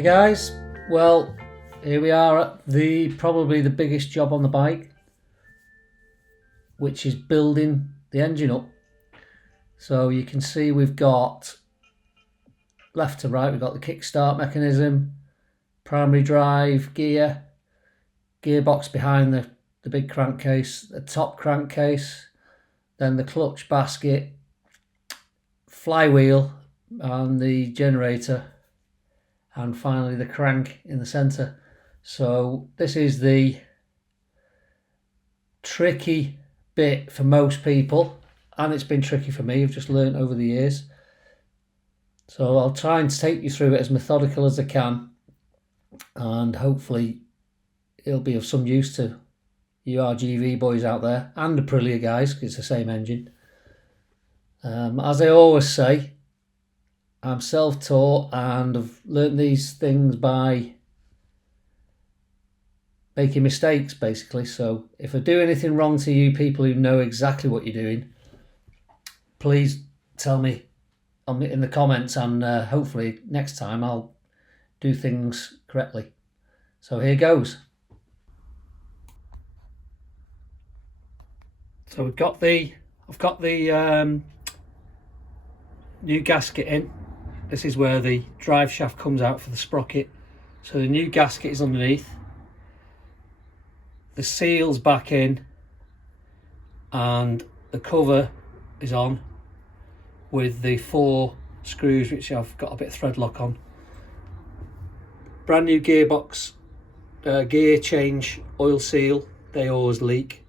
Hey guys, well here we are at probably the biggest job on the bike, which is building the engine up. So you can see we've got left to right, we've got the kickstart mechanism, primary drive, gear, gearbox behind the big crankcase, the top crankcase, then the clutch basket, flywheel and the generator, and finally the crank in the center. So this is the tricky bit for most people, and it's been tricky for me. I've just learned over the years. So I'll try and take you through it as methodical as I can, and hopefully it'll be of some use to you RGV boys out there and the Aprilia guys, because it's the same engine. As I always say, I'm self-taught and I've learned these things by making mistakes, basically. So if I do anything wrong to you people who know exactly what you're doing, please tell me in the comments, and hopefully next time I'll do things correctly. So here goes. So I've got the new gasket in. This is where the drive shaft comes out for the sprocket. So the new gasket is underneath. The seal's back in, and the cover is on with the 4 screws, which I've got a bit of thread lock on. Brand new gearbox, gear change, oil seal. They always leak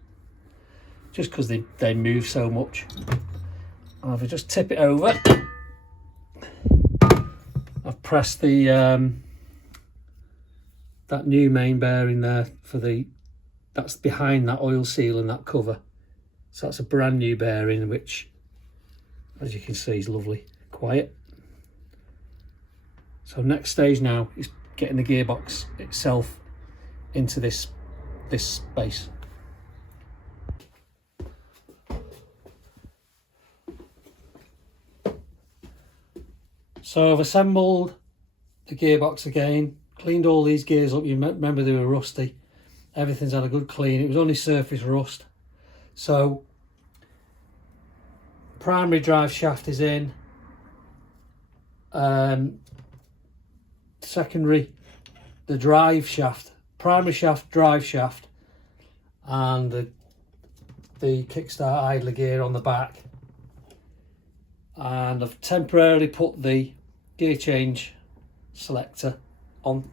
just because they move so much. And if I just tip it over, I've pressed the that new main bearing there for that's behind that oil seal and that cover. So that's a brand new bearing, which, as you can see, is lovely, quiet. So next stage now is getting the gearbox itself into this space. So I've assembled the gearbox again, cleaned all these gears up. You remember they were rusty. Everything's had a good clean. It was only surface rust. So primary drive shaft is in. Secondary, the drive shaft, primary shaft, drive shaft, and the kickstart idler gear on the back. And I've temporarily put the gear change selector on,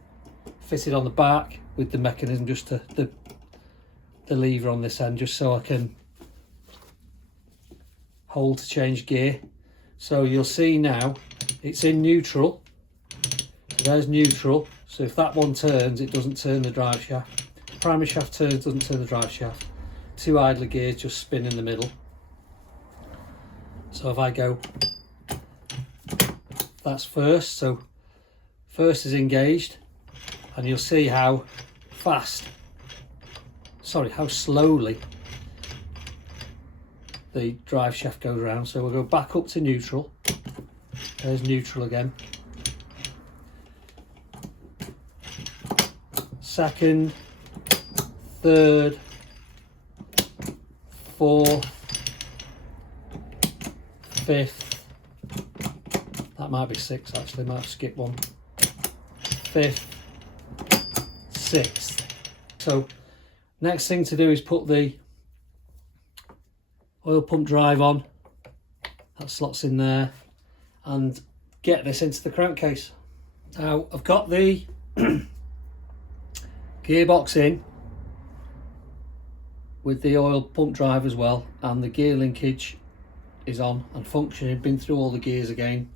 fitted on the back with the mechanism, just to the lever on this end, just so I can hold to change gear. So you'll see now it's in neutral. So there's neutral. So if that one turns, it doesn't turn the drive shaft. Primary shaft turns, doesn't turn the drive shaft. 2 idler gears just spin in the middle. So if I go, that's first. So first is engaged, and you'll see how slowly the drive shaft goes around. So we'll go back up to neutral. There's neutral again. Second, third, fourth, fifth, that might be 6 actually, might have skipped one. 5th, 6th. So next thing to do is put the oil pump drive on. That slots in there, and get this into the crankcase. Now I've got the gearbox in with the oil pump drive as well, and the gear linkage is on and functioning. Been through all the gears again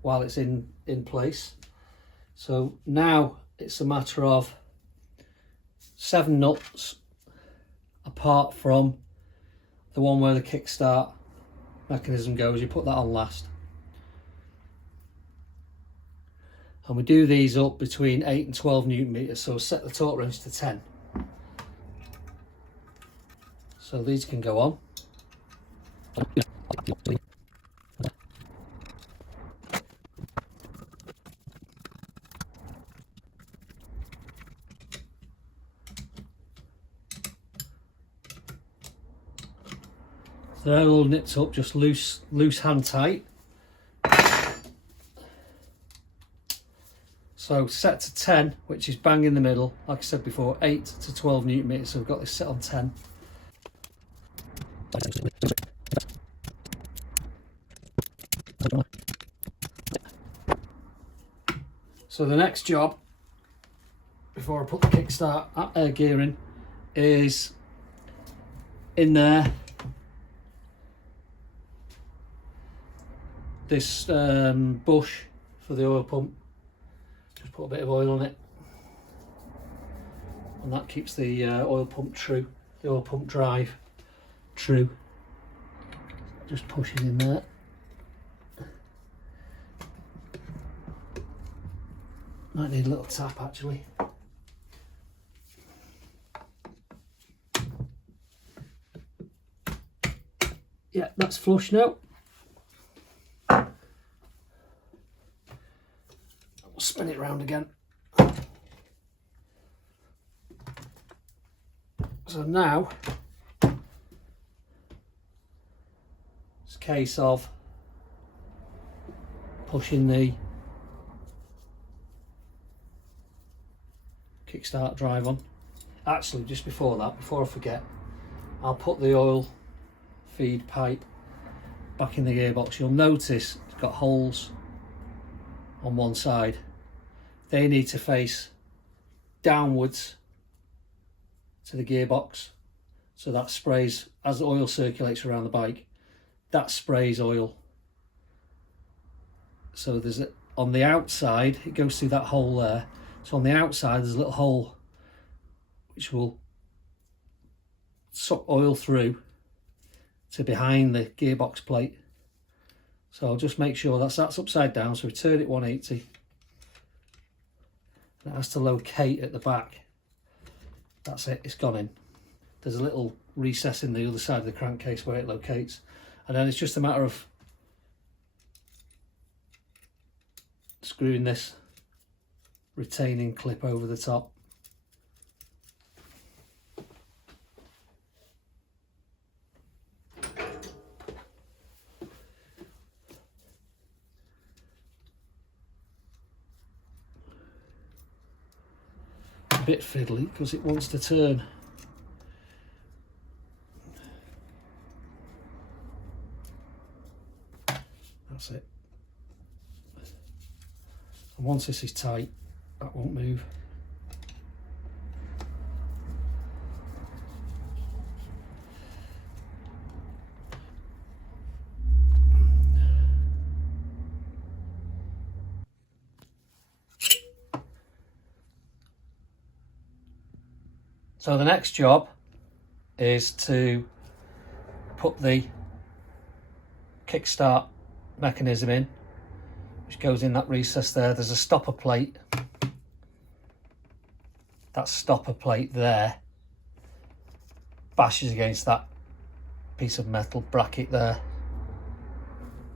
while it's in place. So now it's a matter of 7 nuts apart from the one where the kickstart mechanism goes. You put that on last, and we do these up between 8 and 12 Newton meters. So set the torque wrench to 10. So these can go on. So they're all nipped up, just loose hand tight. So set to 10, which is bang in the middle. Like I said before, 8 to 12 Newton meters. So we've got this set on 10. So the next job, before I put the kickstart gear in, is in there. This bush for the oil pump. Just put a bit of oil on it, and that keeps the oil pump true, the oil pump drive true. Just push it in there. Might need a little tap actually. Yeah, that's flush now. We'll spin it round again. So now it's a case of pushing the kickstart drive on. Actually, just before that, before I forget, I'll put the oil feed pipe back in the gearbox. You'll notice it's got holes on one side. They need to face downwards to the gearbox, so that sprays, as the oil circulates around the bike, that sprays oil. So there's on the outside, it goes through that hole there. So on the outside there's a little hole which will suck oil through to behind the gearbox plate. So I'll just make sure that's upside down, so we turn it 180. And it has to locate at the back. That's it, it's gone in. There's a little recess in the other side of the crankcase where it locates. And then it's just a matter of screwing this retaining clip over the top. A bit fiddly because it wants to turn. That's it. And once this is tight, that won't move. So the next job is to put the kickstart mechanism in, which goes in that recess there. There's a stopper plate. That stopper plate there bashes against that piece of metal bracket there.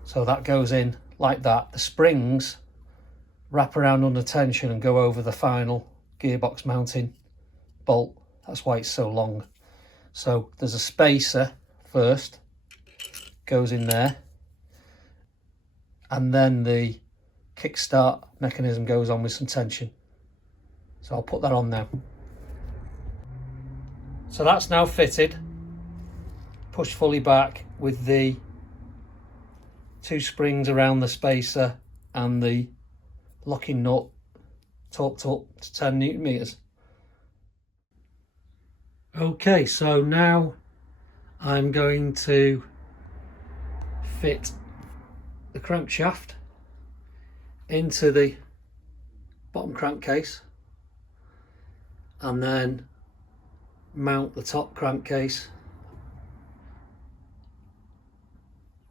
So that goes in like that. The springs wrap around under tension and go over the final gearbox mounting bolt. That's why it's so long. So there's a spacer first, goes in there, and then the kickstart mechanism goes on with some tension. So I'll put that on now. So that's now fitted, pushed fully back with the 2 springs around the spacer and the locking nut torqued up to 10 Newton meters. Okay, so now I'm going to fit the crankshaft into the bottom crankcase and then mount the top crankcase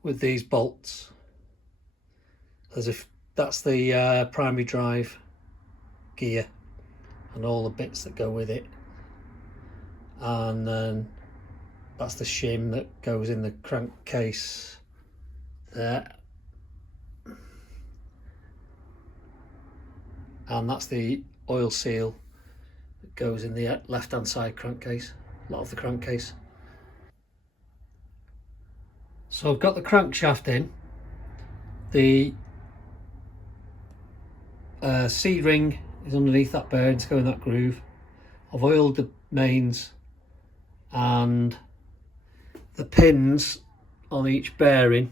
with these bolts. As if that's the primary drive gear and all the bits that go with it, and then that's the shim that goes in the crankcase there, and that's the oil seal that goes in the left hand side crankcase, a lot of the crankcase. So I've got the crankshaft in, the C-ring is underneath that bearing to go in that groove. I've oiled the mains, and the pins on each bearing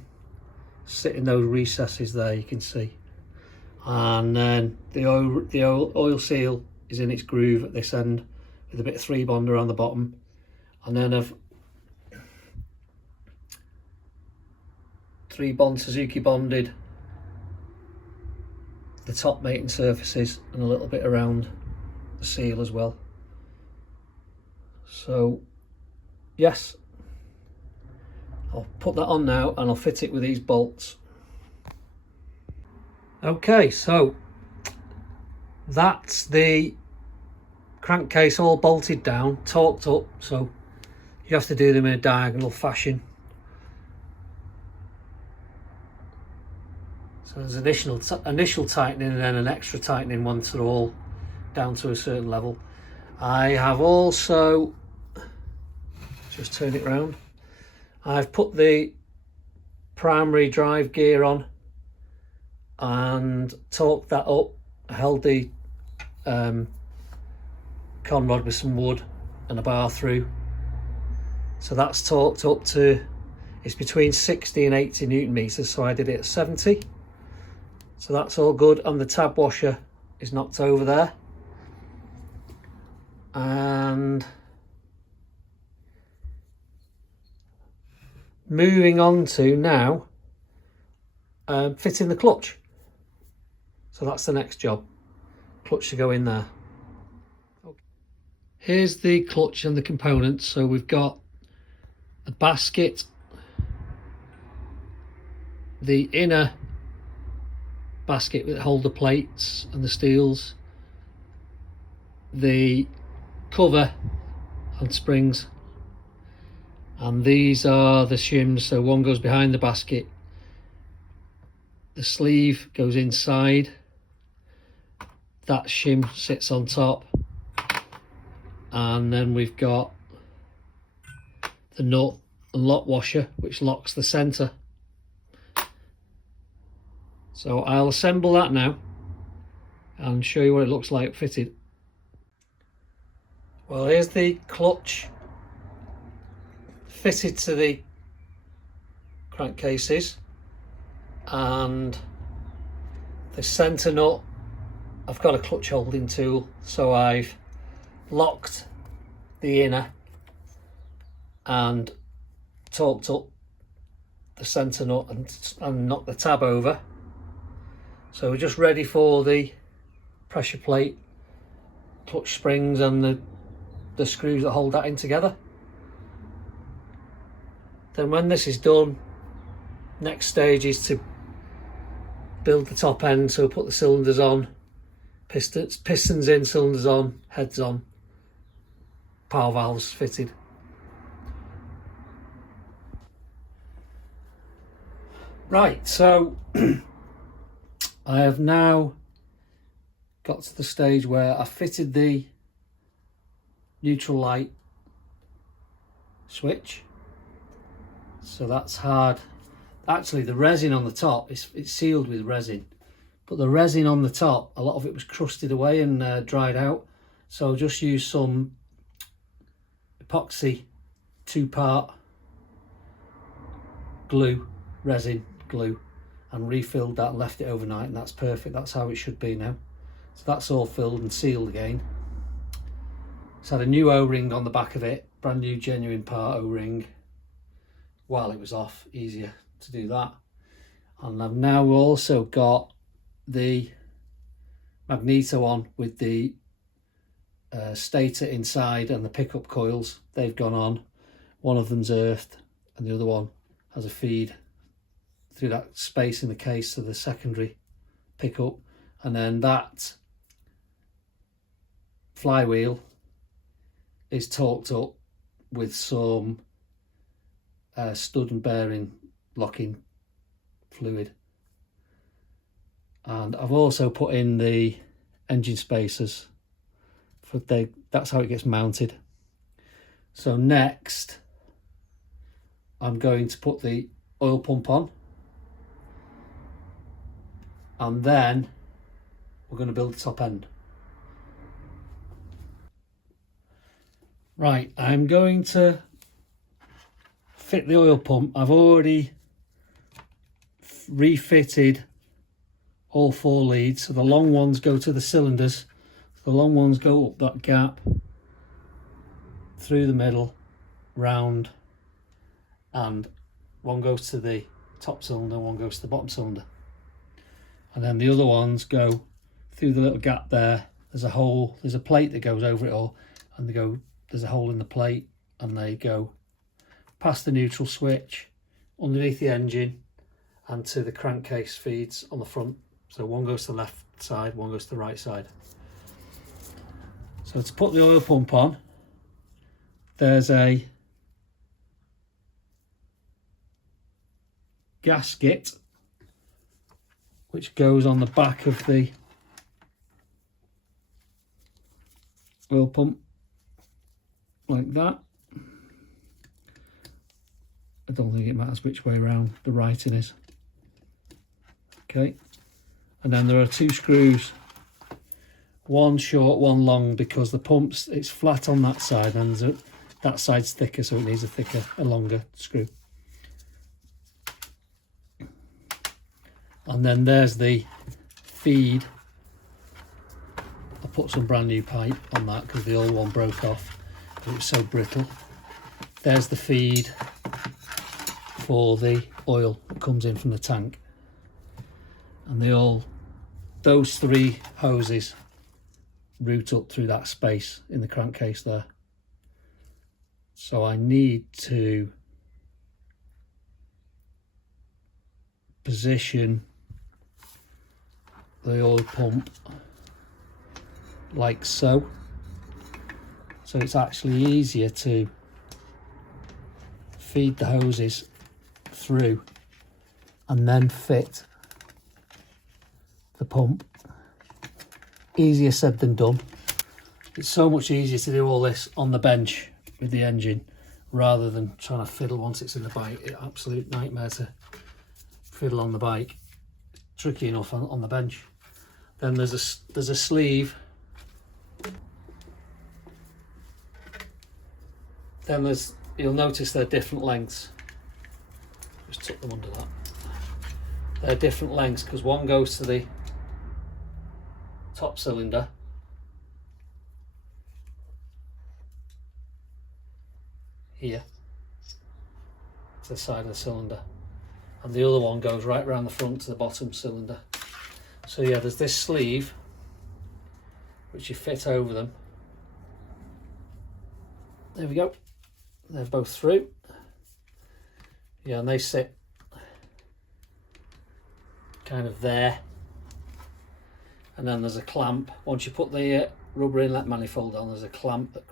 sit in those recesses there, you can see. And then the oil seal is in its groove at this end with a bit of 3-bond around the bottom. And then I've 3-bond Suzuki bonded the top mating surfaces and a little bit around the seal as well. So yes, I'll put that on now and I'll fit it with these bolts. Okay, so that's the crankcase all bolted down, torqued up, so you have to do them in a diagonal fashion. So there's initial tightening and then an extra tightening once they're all down to a certain level. I have also, just turn it round, I've put the primary drive gear on and torqued that up. I held the con rod with some wood and a bar through, so that's torqued up to, it's between 60 and 80 Newton meters, so I did it at 70. So that's all good, and the tab washer is knocked over there. And moving on to now fitting the clutch. So that's the next job, clutch to go in there. Okay. Here's the clutch and the components. So we've got a basket, the inner basket that hold the plates and the steels, the cover and springs, and these are the shims. So one goes behind the basket, the sleeve goes inside, that shim sits on top, and then we've got the nut and lock washer which locks the centre. So I'll assemble that now and show you what it looks like fitted. Well, here's the clutch fitted to the crankcases, and the centre nut, I've got a clutch holding tool, so I've locked the inner and torqued up the centre nut and knocked the tab over. So we're just ready for the pressure plate, clutch springs and the screws that hold that in together. Then when this is done, next stage is to build the top end. So put the cylinders on, pistons in, cylinders on, heads on, power valves fitted. Right, so I have now got to the stage where I fitted the neutral light switch. So that's hard. Actually, the resin on the top, it's sealed with resin, but the resin on the top, a lot of it was crusted away and dried out. So just use some epoxy 2-part glue, resin glue, and refilled that and left it overnight, and that's perfect. That's how it should be now. So that's all filled and sealed again. It's had a new O-ring on the back of it, brand new genuine part O-ring. While it was off, easier to do that. And I've now also got the magneto on with the stator inside and the pickup coils. They've gone on. One of them's earthed and the other one has a feed through that space in the case to the secondary pickup. And then that flywheel is torqued up with some stud and bearing locking fluid. And I've also put in the engine spacers for that's how it gets mounted. So next I'm going to put the oil pump on, and then we're going to build the top end. Right, I'm going to fit the oil pump. I've already refitted all 4 leads, so the long ones go to the cylinders, the long ones go up that gap, through the middle, round, and one goes to the top cylinder, one goes to the bottom cylinder, and then the other ones go through the little gap there. There's a hole, there's a plate that goes over it all, and there's a hole in the plate, and they go past the neutral switch, underneath the engine, and to the crankcase feeds on the front. So one goes to the left side, one goes to the right side. So to put the oil pump on, there's a gasket which goes on the back of the oil pump like that. I don't think it matters which way around the writing is. Okay, and then there are 2 screws, one short, one long, because the pump's, it's flat on that side, and that side's thicker, so it needs a longer screw. And then there's the feed. I put some brand new pipe on that because the old one broke off because it was so brittle. There's the feed for the oil that comes in from the tank, and those 3 hoses route up through that space in the crankcase there. So I need to position the oil pump like so it's actually easier to feed the hoses through and then fit the pump. Easier said than done. It's so much easier to do all this on the bench with the engine rather than trying to fiddle once it's in the bike. It's an absolute nightmare to fiddle on the bike. Tricky enough on the bench. Then there's a sleeve. Then you'll notice they're different lengths. Just tuck them under that. They're different lengths because one goes to the top cylinder, here to the side of the cylinder, and the other one goes right around the front to the bottom cylinder. So yeah, there's this sleeve which you fit over them. There we go, they're both through. Yeah, and they sit kind of there, and then there's a clamp. Once you put the rubber inlet manifold on, there's a clamp that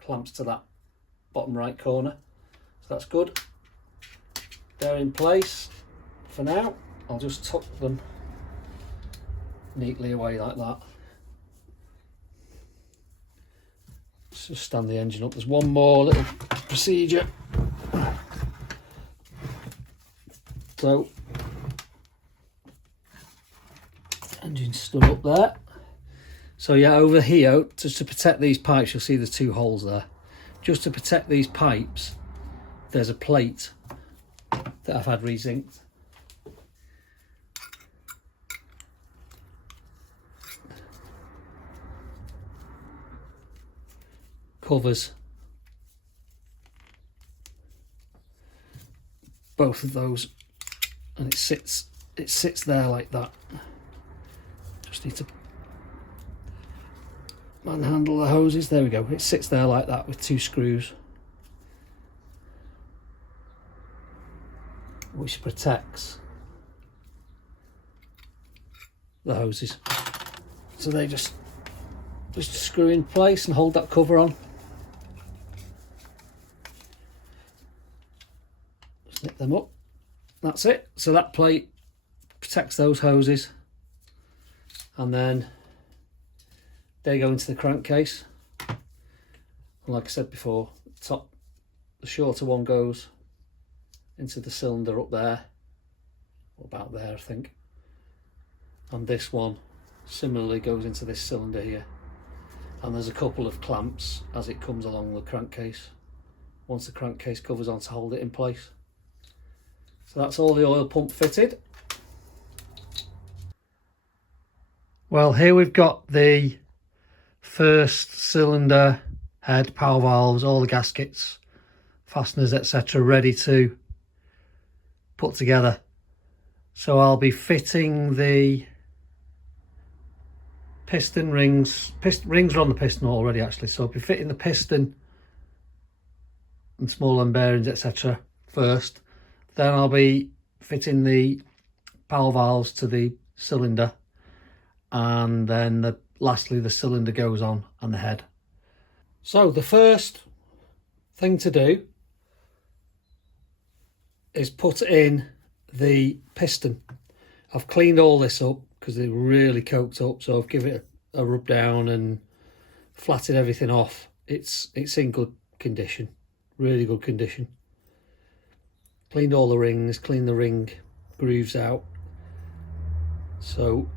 clamps to that bottom right corner, so that's good. They're in place for now. I'll just tuck them neatly away like that. Let's just stand the engine up. There's one more little procedure. So engine stood up there. So yeah, over here, just to protect these pipes, you'll see there's 2 holes there. Just to protect these pipes, there's a plate that I've had re-zinced. Covers both of those, and it sits there like that. Just need to manhandle the hoses. There we go. It sits there like that with 2 screws, which protects the hoses. So they just screw in place and hold that cover on. Just nip them up. That's it. So that plate protects those hoses, and then they go into the crankcase. And like I said before, the shorter one goes into the cylinder up there, about there I think, and this one similarly goes into this cylinder here, and there's a couple of clamps as it comes along the crankcase once the crankcase covers on to hold it in place. So that's all the oil pump fitted. Well, here we've got the first cylinder head, power valves, all the gaskets, fasteners, etc. ready to put together. So I'll be fitting the piston rings. Rings are on the piston already actually, so I'll be fitting the piston and small end bearings, etc. first. Then I'll be fitting the power valves to the cylinder, and then lastly the cylinder goes on and the head. So the first thing to do is put in the piston. I've cleaned all this up because they're really coked up, so I've given it a rub down and flattened everything off. It's in good condition, really good condition. Cleaned all the rings, cleaned the ring grooves out. So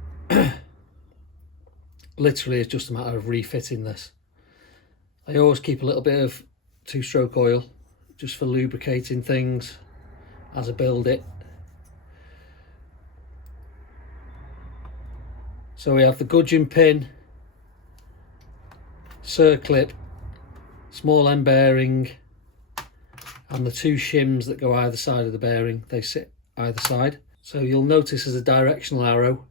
literally it's just a matter of refitting this. I always keep a little bit of 2-stroke oil just for lubricating things as I build it. So we have the gudgeon pin, circlip, small end bearing, and the 2 shims that go either side of the bearing. They sit either side. So you'll notice there's a directional arrow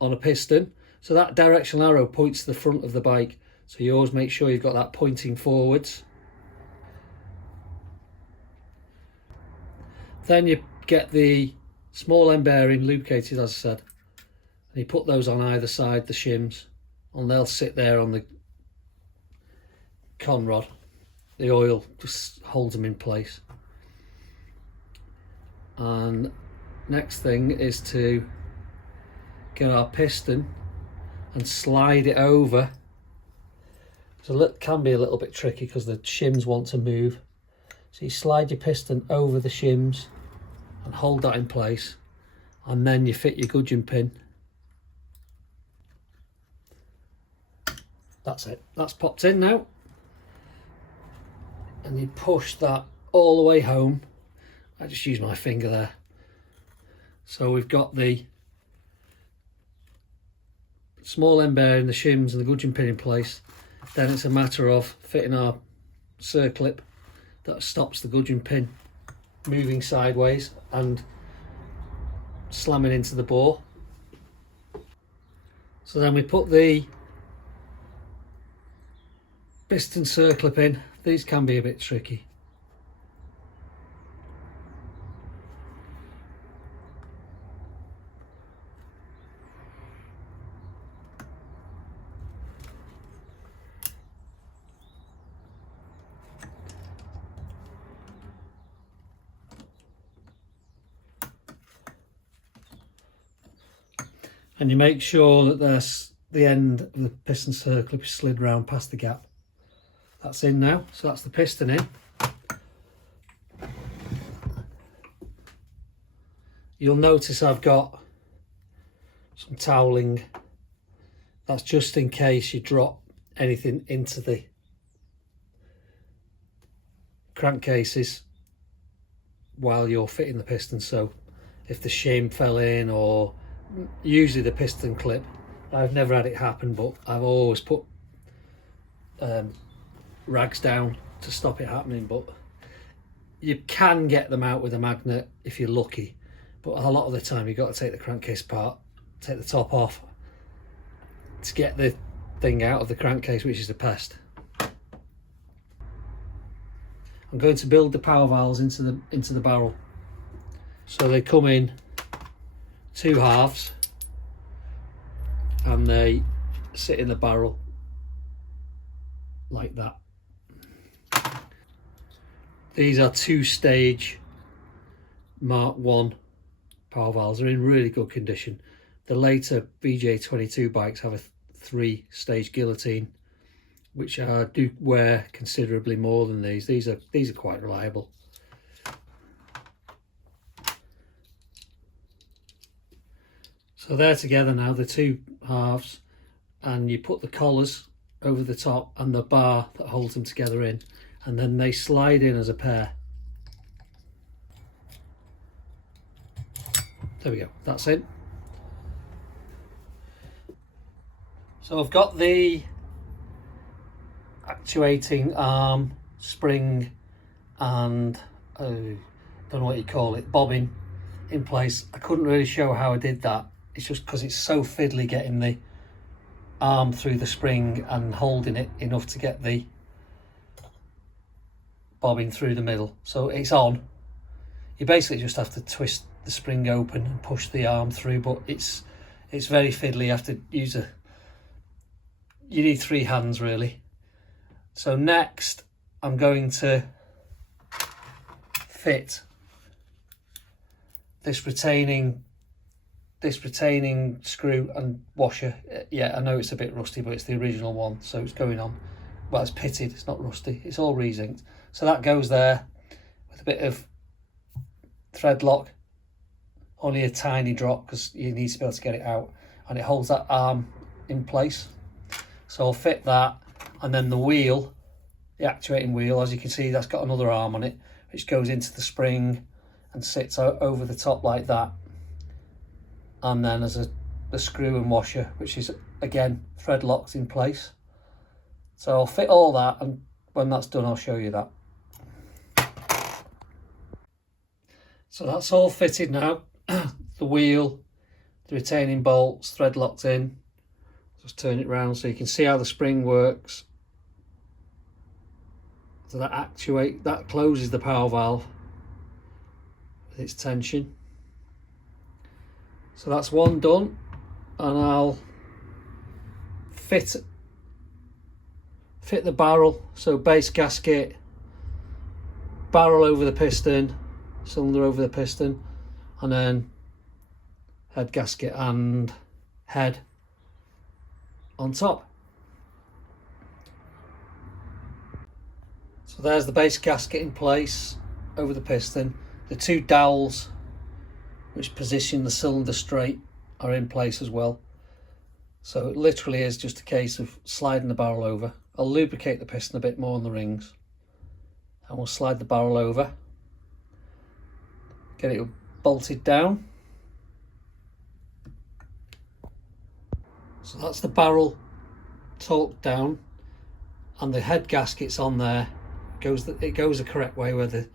on a piston. So that directional arrow points to the front of the bike. So you always make sure you've got that pointing forwards. Then you get the small end bearing lubricated, as I said, and you put those on either side, the shims, and they'll sit there on the con rod. The oil just holds them in place. And next thing is to get our piston and slide it over. So it can be a little bit tricky because the shims want to move. So you slide your piston over the shims and hold that in place, and then you fit your gudgeon pin. That's it, that's popped in now. And you push that all the way home. I just use my finger there. So we've got the small end bearing, the shims and the gudgeon pin in place. Then it's a matter of fitting our circlip that stops the gudgeon pin moving sideways and slamming into the bore. So then we put the piston circlip in. These can be a bit tricky. And you make sure that the end of the piston circlip is slid round past the gap. That's in now, so that's the piston in. You'll notice I've got some toweling. That's just in case you drop anything into the crankcases while you're fitting the piston. So if the shim fell in, or usually the piston clip, I've never had it happen, but I've always put rags down to stop it happening. But you can get them out with a magnet if you're lucky, but a lot of the time you've got to take the crankcase apart, take the top off to get the thing out of the crankcase, which is the pest. I'm going to build the power valves into the barrel. So they come in 2 halves and they sit in the barrel like that. These are 2-stage Mark 1 power valves. They're in really good condition. The later BJ22 bikes have a 3-stage guillotine, which do wear considerably more than these. These are quite reliable. So they're together now, the two halves, and you put the collars over the top and the bar that holds them together in, and then they slide in as a pair. There we go, that's it. So I've got the actuating arm, spring and don't know what you call it, bobbin in place. I couldn't really show how I did that. It's just because it's so fiddly getting the arm through the spring and holding it enough to get the bobbin through the middle. So it's on. You basically just have to twist the spring open and push the arm through, but it's very fiddly. You have to use you need 3 hands really. So next I'm going to fit this retaining screw and washer. Yeah, I know it's a bit rusty, but it's the original one, so it's going on. Well, it's pitted, it's not rusty, it's all re-zinced. So that goes there with a bit of thread lock, only a tiny drop because you need to be able to get it out, and it holds that arm in place. So I'll fit that, and then the wheel, the actuating wheel, as you can see, that's got another arm on it which goes into the spring and sits over the top like that, and then there's the screw and washer which is again thread locked in place. So I'll fit all that, and when that's done I'll show you that. So that's all fitted now. The wheel, the retaining bolts, thread locked in. Just turn it round so you can see how the spring works. So that closes the power valve with its tension. So that's one done, and I'll fit the barrel. So base gasket, barrel over the piston, cylinder over the piston, and then head gasket and head on top. So there's the base gasket in place over the piston. The 2 dowels which position the cylinder straight are in place as well. So it literally is just a case of sliding the barrel over. I'll lubricate the piston a bit more on the rings, and we'll slide the barrel over, get it bolted down. So that's the barrel torqued down, and the head gasket's on there. It goes the correct way, where the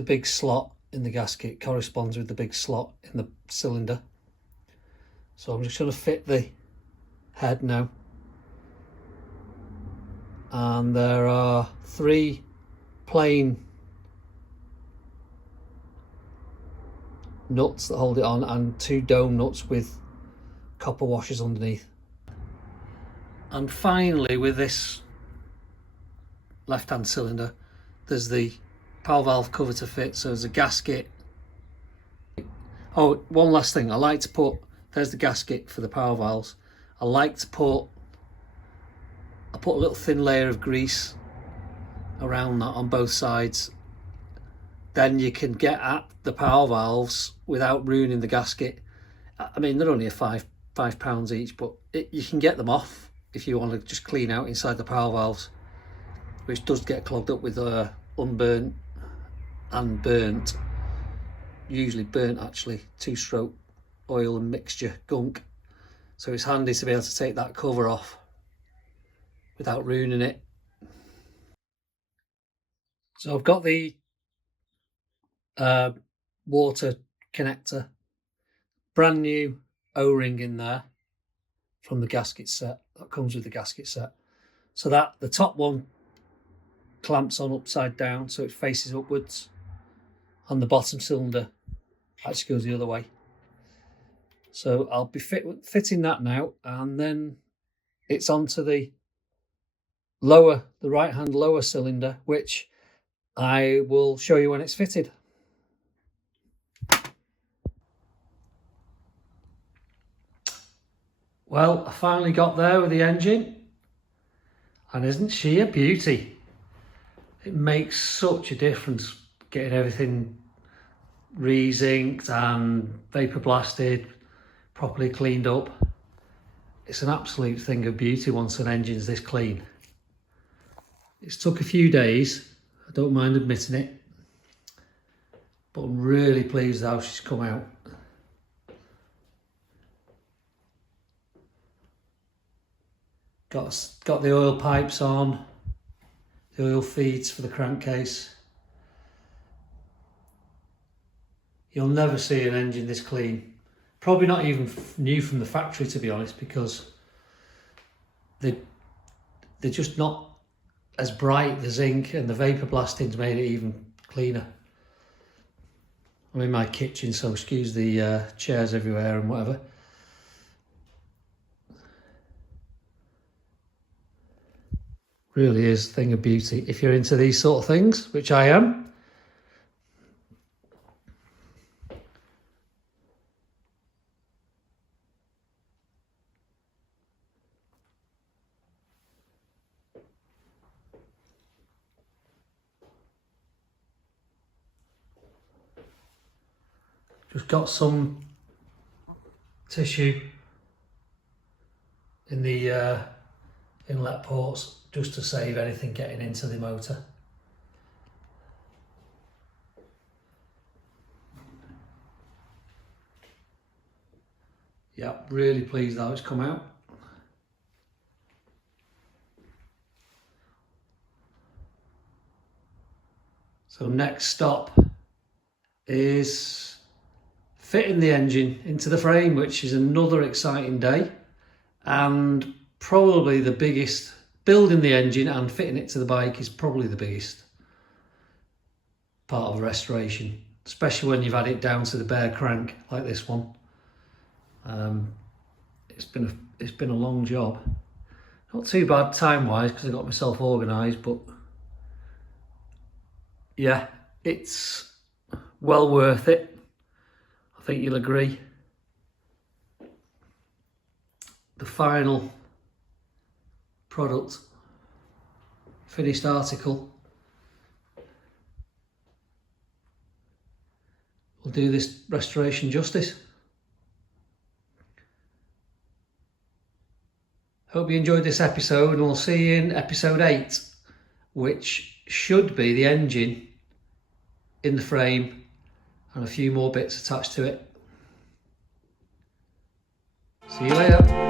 big slot in the gasket corresponds with the big slot in the cylinder. So I'm just going to fit the head now, and there are 3 plain nuts that hold it on, and 2 dome nuts with copper washers underneath. And finally, with this left hand cylinder, there's the power valve cover to fit. So there's a gasket. Oh, one last thing, I like to put, there's the gasket for the power valves. I like to put a little thin layer of grease around that on both sides. Then you can get at the power valves without ruining the gasket. I mean, they're only £5 each, but you can get them off if you want to just clean out inside the power valves, which does get clogged up with unburnt and burnt, usually burnt actually, 2-stroke oil and mixture gunk. So it's handy to be able to take that cover off without ruining it. So I've got the water connector, brand new O-ring in there from the gasket set that comes with the gasket set. So that the top one clamps on upside down, so it faces upwards, and the bottom cylinder actually goes the other way. So I'll be fitting that now, and then it's onto the right hand lower cylinder, which I will show you when it's fitted. Well, I finally got there with the engine, and isn't she a beauty? It makes such a difference getting everything re-zinked and vapor blasted, properly cleaned up. It's an absolute thing of beauty once an engine's this clean. It's took a few days, I don't mind admitting it, but I'm really pleased how she's come out. Got the oil pipes on, the oil feeds for the crankcase. You'll never see an engine this clean. Probably not even new from the factory, to be honest, because they're just not as bright, the zinc, and the vapor blasting's made it even cleaner. I'm in my kitchen, so excuse the chairs everywhere and whatever. Really is a thing of beauty if you're into these sort of things, which I am. Just got some tissue in the inlet ports just to save anything getting into the motor. Yeah, really pleased how it's come out. So next stop is fitting the engine into the frame, which is another exciting day, and probably the biggest. Building the engine and fitting it to the bike is probably the biggest part of restoration, especially when you've had it down to the bare crank like this one. It's been a long job. Not too bad time-wise because I got myself organised, but yeah, it's well worth it. I think you'll agree. The final product, finished article, will do this restoration justice. Hope you enjoyed this episode, and we'll see you in episode 8, which should be the engine in the frame and a few more bits attached to it. See you later.